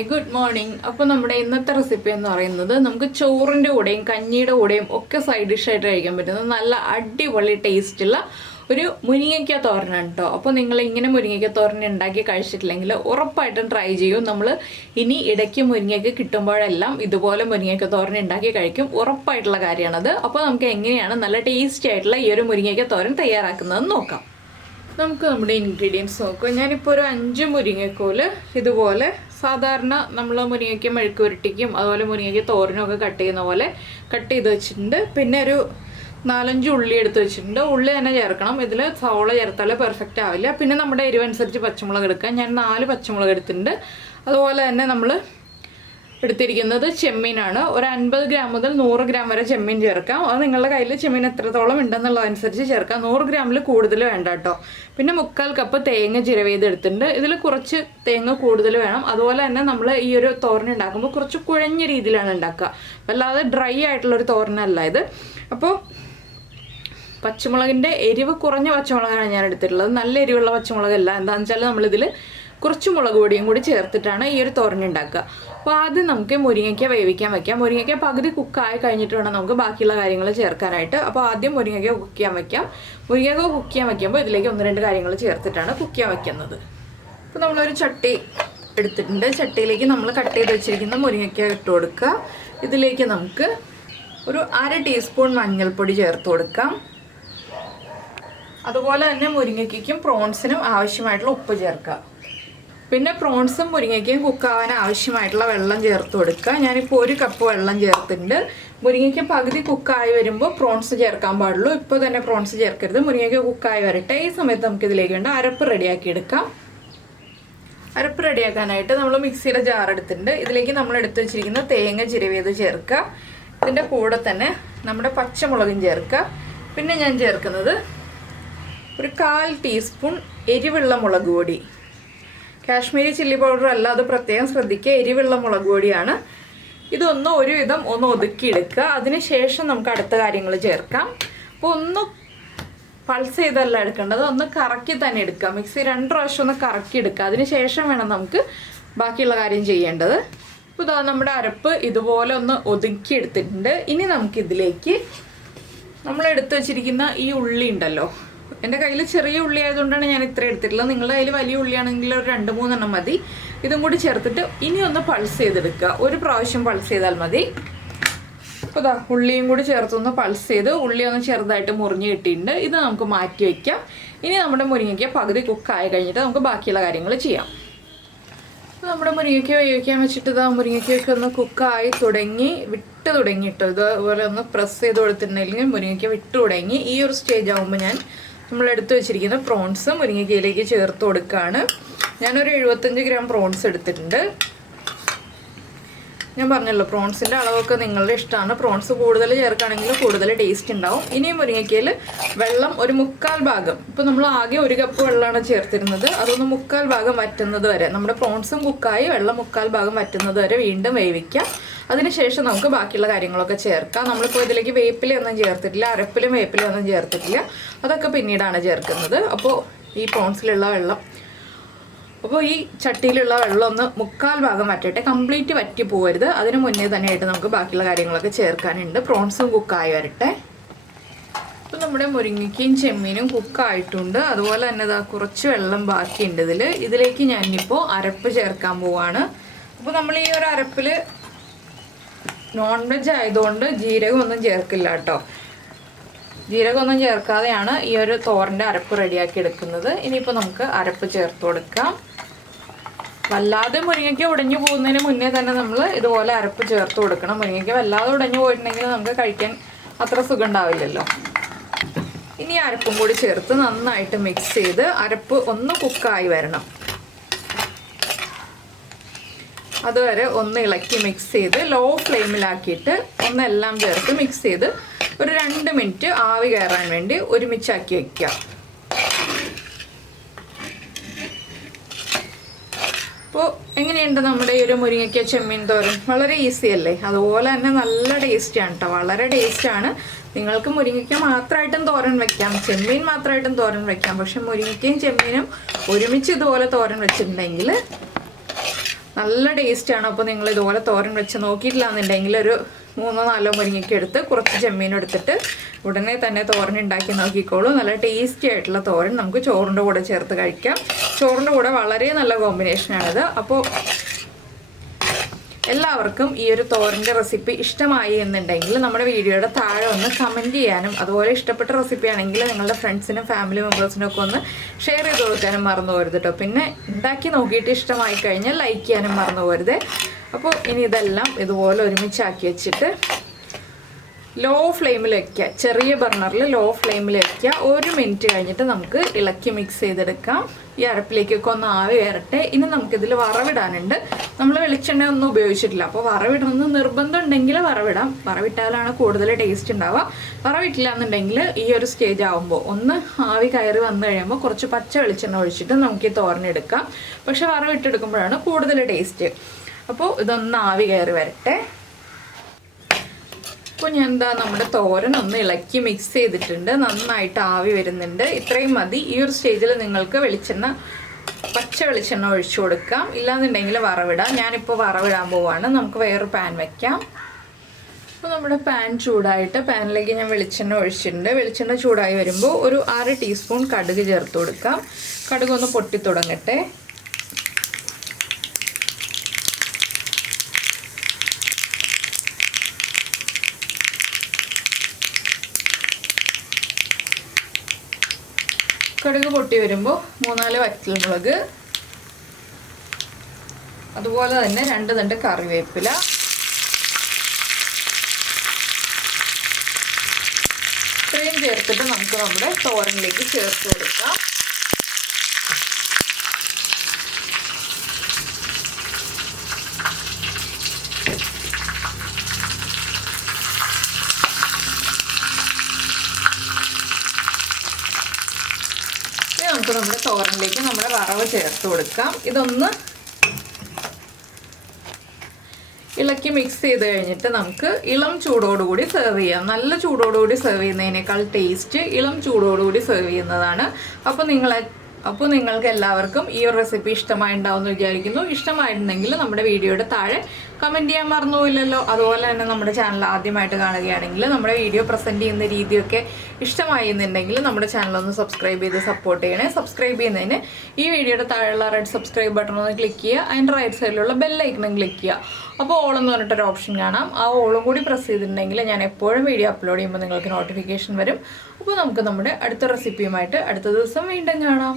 Hi good morning. അപ്പോൾ നമ്മുടെ ഇന്നത്തെ റെസിപ്പി എന്ന് പറയുന്നത് നമുക്ക് ചോറിൻ്റെ കൂടെയും കഞ്ഞിയുടെ കൂടെയും ഒക്കെ സൈഡ് ഡിഷായിട്ട് കഴിക്കാൻ പറ്റുന്ന നല്ല അടിപൊളി ടേസ്റ്റുള്ള ഒരു മുരിങ്ങയ്ക്ക തോരനാണ് കേട്ടോ. അപ്പോൾ നിങ്ങൾ ഇങ്ങനെ മുരിങ്ങയ്ക്ക തോരൻ ഉണ്ടാക്കി കഴിച്ചിട്ടില്ലെങ്കിൽ ഉറപ്പായിട്ടും ട്രൈ ചെയ്യും. നമ്മൾ ഇനി ഇടയ്ക്ക് മുരിങ്ങയ്ക്ക കിട്ടുമ്പോഴെല്ലാം ഇതുപോലെ മുരിങ്ങയ്ക്ക തോരൻ ഉണ്ടാക്കി കഴിക്കും, ഉറപ്പായിട്ടുള്ള കാര്യമാണത്. അപ്പോൾ നമുക്ക് എങ്ങനെയാണ് നല്ല ടേസ്റ്റി ആയിട്ടുള്ള ഈ ഒരു മുരിങ്ങയ്ക്ക തോരൻ തയ്യാറാക്കുന്നതെന്ന് നോക്കാം. നമുക്ക് നമ്മുടെ ഇൻഗ്രീഡിയൻസ് നോക്കാം. ഞാനിപ്പോൾ ഒരു 5 മുരിങ്ങക്കോല് ഇതുപോലെ സാധാരണ നമ്മൾ മുരിങ്ങയ്ക്ക മെഴുക്ക് പുരട്ടിക്കും അതുപോലെ മുരിങ്ങയ്ക്ക തോരനും ഒക്കെ കട്ട് ചെയ്യുന്ന പോലെ കട്ട് ചെയ്ത് വെച്ചിട്ടുണ്ട്. പിന്നെ ഒരു 4-5 ഉള്ളി എടുത്ത് വെച്ചിട്ടുണ്ട്. ഉള്ളി തന്നെ ചേർക്കണം, ഇതിൽ സവോള ചേർത്താൽ പെർഫെക്റ്റ് ആവില്ല. പിന്നെ നമ്മുടെ എരിവനുസരിച്ച് പച്ചമുളക് എടുക്കാം. ഞാൻ 4 പച്ചമുളക് എടുത്തിട്ടുണ്ട്. അതുപോലെ തന്നെ നമ്മൾ എടുത്തിരിക്കുന്നത് ചെമ്മീനാണ്. ഒരു 50 ഗ്രാം മുതൽ 100 ഗ്രാം വരെ ചെമ്മീൻ ചേർക്കാം. അത് നിങ്ങളുടെ കയ്യിൽ ചെമ്മീൻ എത്രത്തോളം ഉണ്ടെന്നുള്ളതനുസരിച്ച് ചേർക്കാം. 100 ഗ്രാമിൽ കൂടുതൽ വേണ്ട കേട്ടോ. പിന്നെ 1/4 കപ്പ് തേങ്ങ ചിരവിയത് എടുത്തിട്ടുണ്ട്. ഇതിൽ കുറച്ച് തേങ്ങ കൂടുതൽ വേണം. അതുപോലെ തന്നെ നമ്മൾ ഈ ഒരു തോരൻ ഉണ്ടാക്കുമ്പോൾ കുറച്ച് കുഴഞ്ഞ രീതിയിലാണ് ഉണ്ടാക്കുക, അല്ലാതെ ഡ്രൈ ആയിട്ടുള്ളൊരു തോരനല്ല ഇത്. അപ്പോൾ പച്ചമുളകിൻ്റെ എരിവ് കുറഞ്ഞ പച്ചമുളകാണ് ഞാൻ എടുത്തിട്ടുള്ളത്, നല്ല എരിവുള്ള പച്ചമുളകല്ല. എന്താണെന്ന് വെച്ചാൽ നമ്മളിതിൽ കുറച്ച് മുളക് പൊടിയും കൂടി ചേർത്തിട്ടാണ് ഈ ഒരു തോരൻ ഉണ്ടാക്കുക. അപ്പോൾ ആദ്യം നമുക്ക് മുരിങ്ങയ്ക്ക വേവിക്കാൻ വെക്കാം. മുരിങ്ങയ്ക്ക പകുതി കുക്കായി കഴിഞ്ഞിട്ട് വേണം നമുക്ക് ബാക്കിയുള്ള കാര്യങ്ങൾ ചേർക്കാനായിട്ട്. അപ്പോൾ ആദ്യം മുരിങ്ങയ്ക്ക കുക്ക് ചെയ്യാൻ വെക്കാം. മുരിങ്ങയ്ക്ക കുക്ക് ചെയ്യാൻ വെക്കുമ്പോൾ ഇതിലേക്ക് 1-2 കാര്യങ്ങൾ ചേർത്തിട്ടാണ് കുക്ക് ചെയ്യാൻ വെക്കുന്നത്. അപ്പോൾ നമ്മളൊരു ചട്ടി എടുത്തിട്ടുണ്ട്. ചട്ടിയിലേക്ക് നമ്മൾ കട്ട് ചെയ്ത് വെച്ചിരിക്കുന്ന മുരിങ്ങയ്ക്ക ഇട്ട് കൊടുക്കുക. ഇതിലേക്ക് നമുക്ക് ഒരു 1/2 ടീസ്പൂൺ മഞ്ഞൾപ്പൊടി ചേർത്ത് കൊടുക്കാം. അതുപോലെ തന്നെ മുരിങ്ങയ്ക്കും പ്രോൺസിനും ആവശ്യമായിട്ടുള്ള ഉപ്പ് ചേർക്കാം. പിന്നെ പ്രോൺസും മുരിങ്ങയ്ക്കയും കുക്കാവാൻ ആവശ്യമായിട്ടുള്ള വെള്ളം ചേർത്ത് കൊടുക്കുക. ഞാനിപ്പോൾ 1 കപ്പ് വെള്ളം ചേർത്തിട്ടുണ്ട്. മുരിങ്ങയ്ക്ക പകുതി കുക്കായി വരുമ്പോൾ പ്രോൺസ് ചേർക്കാൻ പാടുള്ളൂ. ഇപ്പോൾ തന്നെ പ്രോൺസ് ചേർക്കരുത്, മുരിങ്ങയ്ക്ക കുക്കായി വരട്ടെ. ഈ സമയത്ത് നമുക്ക് ഇതിലേക്ക് വേണ്ട അരപ്പ് റെഡിയാക്കി എടുക്കാം. അരപ്പ് റെഡിയാക്കാനായിട്ട് നമ്മൾ മിക്സിയുടെ ജാർ എടുത്തിട്ടുണ്ട്. ഇതിലേക്ക് നമ്മൾ എടുത്ത് വെച്ചിരിക്കുന്ന തേങ്ങ ചിരവിയത് ചേർക്കുക. ഇതിൻ്റെ കൂടെ തന്നെ നമ്മുടെ പച്ചമുളകും ചേർക്കുക. പിന്നെ ഞാൻ ചേർക്കുന്നത് ഒരു 1/4 ടീസ്പൂൺ എരിവുള്ള മുളക് പൊടി. കാശ്മീരി ചില്ലി പൗഡർ അല്ല, അത് പ്രത്യേകം ശ്രദ്ധിക്കുക, എരിവുള്ള മുളക് പൊടിയാണ്. ഇതൊന്ന് ഒരുവിധം ഒന്ന് ഒതുക്കിയെടുക്കുക. അതിനുശേഷം നമുക്ക് അടുത്ത കാര്യങ്ങൾ ചേർക്കാം. അപ്പോൾ ഒന്ന് പൾസ് ചെയ്തല്ല എടുക്കേണ്ടത്, ഒന്ന് കറക്കി തന്നെ എടുക്കുക. മിക്സി 2 പ്രാവശ്യം ഒന്ന് കറക്കി എടുക്കുക. അതിനുശേഷം വേണം നമുക്ക് ബാക്കിയുള്ള കാര്യം ചെയ്യേണ്ടത്. അപ്പോൾ ഇതാ നമ്മുടെ അരപ്പ് ഇതുപോലെ ഒന്ന് ഒതുക്കിയെടുത്തിട്ടുണ്ട്. ഇനി നമുക്കിതിലേക്ക് നമ്മൾ എടുത്തു വച്ചിരിക്കുന്ന ഈ ഉള്ളി ഉണ്ടല്ലോ, എൻ്റെ കയ്യിൽ ചെറിയ ഉള്ളി ആയതുകൊണ്ടാണ് ഞാൻ ഇത്ര എടുത്തിട്ടുള്ളത്. നിങ്ങളുടെ കയ്യിൽ വലിയ ഉള്ളിയാണെങ്കിൽ ഒരു 2-3 എണ്ണം മതി. ഇതും കൂടി ചേർത്തിട്ട് ഇനി ഒന്ന് പൾസ് ചെയ്തെടുക്കുക. 1 പ്രാവശ്യം പൾസ് ചെയ്താൽ മതി. അപ്പോൾ ഇതാ ഉള്ളിയും കൂടി ചേർത്തൊന്ന് പൾസ് ചെയ്ത് ഉള്ളി ഒന്ന് ചെറുതായിട്ട് മുറിഞ്ഞ് കിട്ടിയിട്ടുണ്ട്. ഇത് നമുക്ക് മാറ്റി വയ്ക്കാം. ഇനി നമ്മുടെ മുരിങ്ങയ്ക്ക പകുതി കുക്കായി കഴിഞ്ഞിട്ട് നമുക്ക് ബാക്കിയുള്ള കാര്യങ്ങൾ ചെയ്യാം. അപ്പോൾ നമ്മുടെ മുരിങ്ങയ്ക്ക വേവിക്കാൻ വെച്ചിട്ട് ഇതാ മുരിങ്ങയ്ക്കൊക്കെ ഒന്ന് കുക്കായി വിട്ട് തുടങ്ങിയിട്ടോ. ഇതുപോലെ ഒന്ന് പ്രസ് ചെയ്ത് കൊടുത്തിട്ടുണ്ടെങ്കിൽ മുരിങ്ങയ്ക്ക വിട്ട് തുടങ്ങി. ഈ ഒരു സ്റ്റേജ് ആകുമ്പോൾ ഞാൻ നമ്മൾ എടുത്തു വെച്ചിരിക്കുന്ന പ്രോൺസ് മുരിങ്ങയ്ക്കയിലേക്ക് ചേർത്ത് കൊടുക്കുകയാണ്. ഞാനൊരു 75 ഗ്രാം പ്രോൺസ് എടുത്തിട്ടുണ്ട്. ഞാൻ പറഞ്ഞല്ലോ പ്രോൺസിൻ്റെ അളവൊക്കെ നിങ്ങളുടെ ഇഷ്ടമാണ്. പ്രോൺസ് കൂടുതൽ ചേർക്കുകയാണെങ്കിൽ കൂടുതൽ ടേസ്റ്റ് ഉണ്ടാവും. ഇനി മുരിങ്ങയ്ക്കയിൽ വെള്ളം ഒരു 1/4 ഭാഗം, ഇപ്പോൾ നമ്മൾ ആകെ 1 കപ്പ് വെള്ളമാണ് ചേർത്തിരുന്നത്, അതൊന്ന് 1/4 ഭാഗം വറ്റുന്നത് വരെ, നമ്മുടെ പ്രോൺസും കുക്കായി വെള്ളം 1/4 ഭാഗം വറ്റുന്നത് വരെ വീണ്ടും വേവിക്കാം. അതിനുശേഷം നമുക്ക് ബാക്കിയുള്ള കാര്യങ്ങളൊക്കെ ചേർക്കാം. നമ്മളിപ്പോൾ ഇതിലേക്ക് വേപ്പിലയൊന്നും ചേർത്തിട്ടില്ല, അരപ്പിലും വേപ്പിലയൊന്നും ചേർത്തിട്ടില്ല, അതൊക്കെ പിന്നീടാണ് ചേർക്കുന്നത്. അപ്പോൾ ഈ പ്രോൺസിലുള്ള വെള്ളം, അപ്പോൾ ഈ ചട്ടിയിലുള്ള വെള്ളം ഒന്ന് 1/4 ഭാഗം വറ്റട്ടെ, കംപ്ലീറ്റ് വറ്റി പോകരുത്. അതിന് മുന്നേ തന്നെയായിട്ട് നമുക്ക് ബാക്കിയുള്ള കാര്യങ്ങളൊക്കെ ചേർക്കാനുണ്ട്. പ്രോൺസും കുക്കായി വരട്ടെ. അപ്പോൾ നമ്മുടെ മുരിങ്ങയ്ക്കയും ചെമ്മീനും കുക്കായിട്ടുണ്ട്. അതുപോലെ തന്നെ ഇതാ കുറച്ച് വെള്ളം ബാക്കിയുണ്ട് ഇതിലേക്ക് ഞാനിപ്പോൾ അരപ്പ് ചേർക്കാൻ പോവാണ്. അപ്പോൾ നമ്മൾ ഈ ഒരു അരപ്പിൽ നോൺ വെജ് ആയതുകൊണ്ട് ജീരകമൊന്നും ചേർക്കില്ല കേട്ടോ. ജീരകമൊന്നും ചേർക്കാതെയാണ് ഈ ഒരു തോരൻ്റെ അരപ്പ് റെഡിയാക്കി എടുക്കുന്നത്. ഇനിയിപ്പോൾ നമുക്ക് അരപ്പ് ചേർത്ത് കൊടുക്കാം. വല്ലാതെ മുരിങ്ങയ്ക്ക ഉടഞ്ഞു പോകുന്നതിന് മുന്നേ തന്നെ നമ്മൾ ഇതുപോലെ അരപ്പ് ചേർത്ത് കൊടുക്കണം. മുരിങ്ങയ്ക്ക വല്ലാതെ ഉടഞ്ഞു പോയിട്ടുണ്ടെങ്കിൽ നമുക്ക് കഴിക്കാൻ അത്ര സുഖം ഉണ്ടാവില്ലല്ലോ. ഇനി അരപ്പും കൂടി ചേർത്ത് നന്നായിട്ട് മിക്സ് ചെയ്ത് അരപ്പ് ഒന്ന് കുക്കായി വരണം. അതുവരെ ഒന്ന് ഇളക്കി മിക്സ് ചെയ്ത് ലോ ഫ്ലെയിമിലാക്കിയിട്ട് ഒന്നെല്ലാം ചേർത്ത് മിക്സ് ചെയ്ത് ഒരു 2 മിനിറ്റ് ആവി കയറാൻ വേണ്ടി ഒരുമിച്ചാക്കി വയ്ക്കുക. അപ്പോൾ എങ്ങനെയുണ്ട് നമ്മുടെ ഈ ഒരു മുരിങ്ങയ്ക്ക ചെമ്മീൻ തോരൻ? വളരെ ഈസി അല്ലേ? അതുപോലെ തന്നെ നല്ല ടേസ്റ്റാണ് കേട്ടോ, വളരെ ടേസ്റ്റാണ്. നിങ്ങൾക്ക് മുരിങ്ങയ്ക്ക മാത്രമായിട്ടും തോരൻ വെക്കാം, ചെമ്മീൻ മാത്രമായിട്ടും തോരൻ വെക്കാം. പക്ഷെ മുരിങ്ങയ്ക്കയും ചെമ്മീനും ഒരുമിച്ച് ഇതുപോലെ തോരൻ വെച്ചിട്ടുണ്ടെങ്കിൽ നല്ല ടേസ്റ്റാണ്. അപ്പോൾ നിങ്ങൾ ഇതുപോലെ തോരൻ വെച്ച് നോക്കിയിട്ടില്ല എന്നുണ്ടെങ്കിൽ ഒരു 3-4 മുരിങ്ങയ്ക്ക എടുത്ത് കുറച്ച് ചെമ്മീൻ എടുത്തിട്ട് ഉടനെ തന്നെ തോരൻ ഉണ്ടാക്കി നോക്കിക്കോളൂ. നല്ല ടേസ്റ്റി ആയിട്ടുള്ള തോരൻ നമുക്ക് ചോറിൻ്റെ കൂടെ ചേർത്ത് കഴിക്കാം. ചോറിൻ്റെ കൂടെ വളരെ നല്ല കോമ്പിനേഷനാണിത്. അപ്പോൾ എല്ലാവർക്കും ഈ ഒരു തോരൻ്റെ റെസിപ്പി ഇഷ്ടമായി എന്നുണ്ടെങ്കിൽ നമ്മുടെ വീഡിയോയുടെ താഴെ ഒന്ന് കമൻറ്റ് ചെയ്യാനും അതുപോലെ ഇഷ്ടപ്പെട്ട റെസിപ്പി ആണെങ്കിൽ നിങ്ങളുടെ ഫ്രണ്ട്സിനും ഫാമിലി മെമ്പേഴ്സിനും ഒക്കെ ഒന്ന് ഷെയർ ചെയ്ത് കൊടുക്കാനും മറന്നു പോകരുത് കേട്ടോ. പിന്നെ ഉണ്ടാക്കി നോക്കിയിട്ട് ഇഷ്ടമായി കഴിഞ്ഞാൽ ലൈക്ക് ചെയ്യാനും മറന്നു പോകരുത്. അപ്പോൾ ഇനി ഇതെല്ലാം ഇതുപോലെ ഒരുമിച്ചാക്കി വെച്ചിട്ട് ലോ ഫ്ലെയിമിൽ വയ്ക്കുക. ചെറിയ ബർണറിൽ ലോ ഫ്ലെയിമിൽ വയ്ക്കുക. 1 മിനിറ്റ് കഴിഞ്ഞിട്ട് നമുക്ക് ഇളക്കി മിക്സ് ചെയ്തെടുക്കാം. ഈ അരപ്പിലേക്കൊക്കെ ഒന്ന് ആവി കയറട്ടെ. ഇനി നമുക്കിതിൽ വറവിടാനുണ്ട്. നമ്മൾ വെളിച്ചെണ്ണ ഒന്നും ഉപയോഗിച്ചിട്ടില്ല. അപ്പോൾ വറവിടണമെന്ന് നിർബന്ധം ഉണ്ടെങ്കിൽ വറവിടാം. വറവിട്ടാലാണ് കൂടുതൽ ടേസ്റ്റ് ഉണ്ടാവുക. വറവിട്ടില്ല എന്നുണ്ടെങ്കിൽ ഈ ഒരു സ്റ്റേജ് ആകുമ്പോൾ ഒന്ന് ആവി കയറി വന്നു കഴിയുമ്പോൾ കുറച്ച് പച്ച വെളിച്ചെണ്ണ ഒഴിച്ചിട്ട് നമുക്ക് ഈ തോരനെടുക്കാം. പക്ഷെ വറവിട്ടെടുക്കുമ്പോഴാണ് കൂടുതൽ ടേസ്റ്റ്. അപ്പോൾ ഇതൊന്ന് ആവി കയറി വരട്ടെ. അപ്പോൾ ഞാൻ നമ്മുടെ തോരൻ ഒന്ന് ഇളക്കി മിക്സ് ചെയ്തിട്ടുണ്ട്. നന്നായിട്ട് ആവി വരുന്നുണ്ട്. ഇത്രയും മതി. ഈ ഒരു സ്റ്റേജിൽ നിങ്ങൾക്ക് പച്ച വെളിച്ചെണ്ണ ഒഴിച്ചു കൊടുക്കാം. ഇല്ലാന്നുണ്ടെങ്കിൽ വറവിടാം. ഞാനിപ്പോൾ വറവിടാൻ പോവാണ്. നമുക്ക് വേറൊരു പാൻ വയ്ക്കാം. അപ്പോൾ നമ്മുടെ പാൻ ചൂടായിട്ട് പാനിലേക്ക് ഞാൻ വെളിച്ചെണ്ണ ഒഴിച്ചിട്ടുണ്ട്. വെളിച്ചെണ്ണ ചൂടായി വരുമ്പോൾ ഒരു 1/2 ടീസ്പൂൺ കടുക് ചേർത്ത് കൊടുക്കാം. കടുക് ഒന്ന് പൊട്ടി തുടങ്ങട്ടെ. കടുക് പൊട്ടി വരുമ്പോൾ 3-4 വറ്റൽമുളക്, അതുപോലെ തന്നെ 2 തണ്ട് കറിവേപ്പില, ഇത്രയും ചേർത്തിട്ട് നമുക്ക് നമ്മുടെ തോരനിലേക്ക് ചേർത്ത് കൊടുക്കാം. നമുക്ക് നമ്മുടെ തോരനിലേക്ക് നമ്മുടെ വറവ് ചേർത്ത് കൊടുക്കാം. ഇതൊന്ന് ഇളക്കി മിക്സ് ചെയ്ത് കഴിഞ്ഞിട്ട് നമുക്ക് ഇളം ചൂടോടുകൂടി സെർവ് ചെയ്യാം. നല്ല ചൂടോടുകൂടി സെർവ് ചെയ്യുന്നതിനേക്കാൾ ടേസ്റ്റ് ഇളം ചൂടോടുകൂടി സെർവ് ചെയ്യുന്നതാണ്. അപ്പോൾ നിങ്ങൾക്ക് എല്ലാവർക്കും ഈ ഒരു റെസിപ്പി ഇഷ്ടമായിട്ടുണ്ടാവുമെന്ന് വിചാരിക്കുന്നു. ഇഷ്ടമായിട്ടുണ്ടെങ്കിൽ നമ്മുടെ വീഡിയോയുടെ താഴെ കമൻറ്റ് ചെയ്യാൻ മറന്നുപോയില്ലല്ലോ. അതുപോലെ തന്നെ നമ്മുടെ ചാനൽ ആദ്യമായിട്ട് കാണുകയാണെങ്കിൽ നമ്മുടെ വീഡിയോ പ്രസൻറ്റ് ചെയ്യുന്ന രീതിയൊക്കെ ഇഷ്ടമായി എന്നുണ്ടെങ്കിൽ നമ്മുടെ ചാനലൊന്ന് സബ്സ്ക്രൈബ് ചെയ്ത് സപ്പോർട്ട് ചെയ്യണേ. സബ്സ്ക്രൈബ് ചെയ്യുന്നതിന് ഈ വീഡിയോയുടെ താഴെയുള്ള റെഡ് സബ്സ്ക്രൈബ് ബട്ടൺ ഒന്ന് ക്ലിക്ക് ചെയ്യുക. അതിൻ്റെ റൈറ്റ് സൈഡിലുള്ള ബെല്ലൈക്കണും ക്ലിക്ക് ചെയ്യുക. അപ്പോൾ ഓൾ എന്ന് പറഞ്ഞിട്ടൊരു ഓപ്ഷൻ കാണാം. ആ ഓളും കൂടി പ്രസ് ചെയ്തിട്ടുണ്ടെങ്കിൽ ഞാൻ എപ്പോഴും വീഡിയോ അപ്ലോഡ് ചെയ്യുമ്പോൾ നിങ്ങൾക്ക് നോട്ടിഫിക്കേഷൻ വരും. അപ്പോൾ നമുക്ക് നമ്മുടെ അടുത്ത റെസിപ്പിയുമായിട്ട് അടുത്ത ദിവസം വീണ്ടും കാണാം.